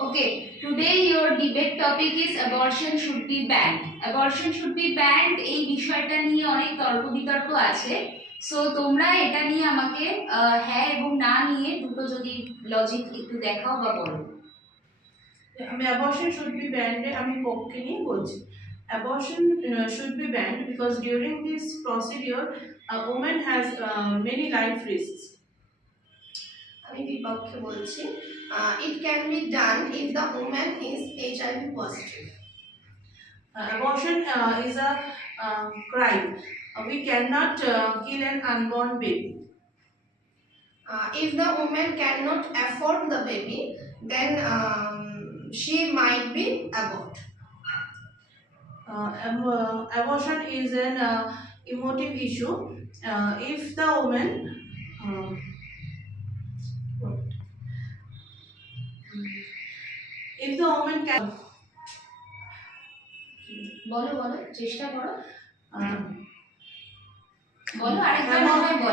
Okay, today your debate topic is abortion should be banned. Abortion should be banned এই বিষয়টা নিয়ে অনেক তর্ক বিতর্ক আছে। সো তোমরা এটা নিয়ে আমাকে হ্যাঁ এবং না নিয়ে দুটো যদি লজিক একটু দেখাও বা বলো। আমি abortion should be banned আমি পক্ষে নিয়ে বলছি। Abortion should be banned because during this procedure a woman has many life risks. আমি বিপক্ষে বলছি it can be done if the woman is HIV positive. Abortion is a crime. We cannot kill an unborn baby. If the woman cannot afford the baby, then she might be abort. Abortion is an emotive issue. If the woman if the woman can বলো বলো চেষ্টা করো uh, বলো আরেকবার না হয় বলো।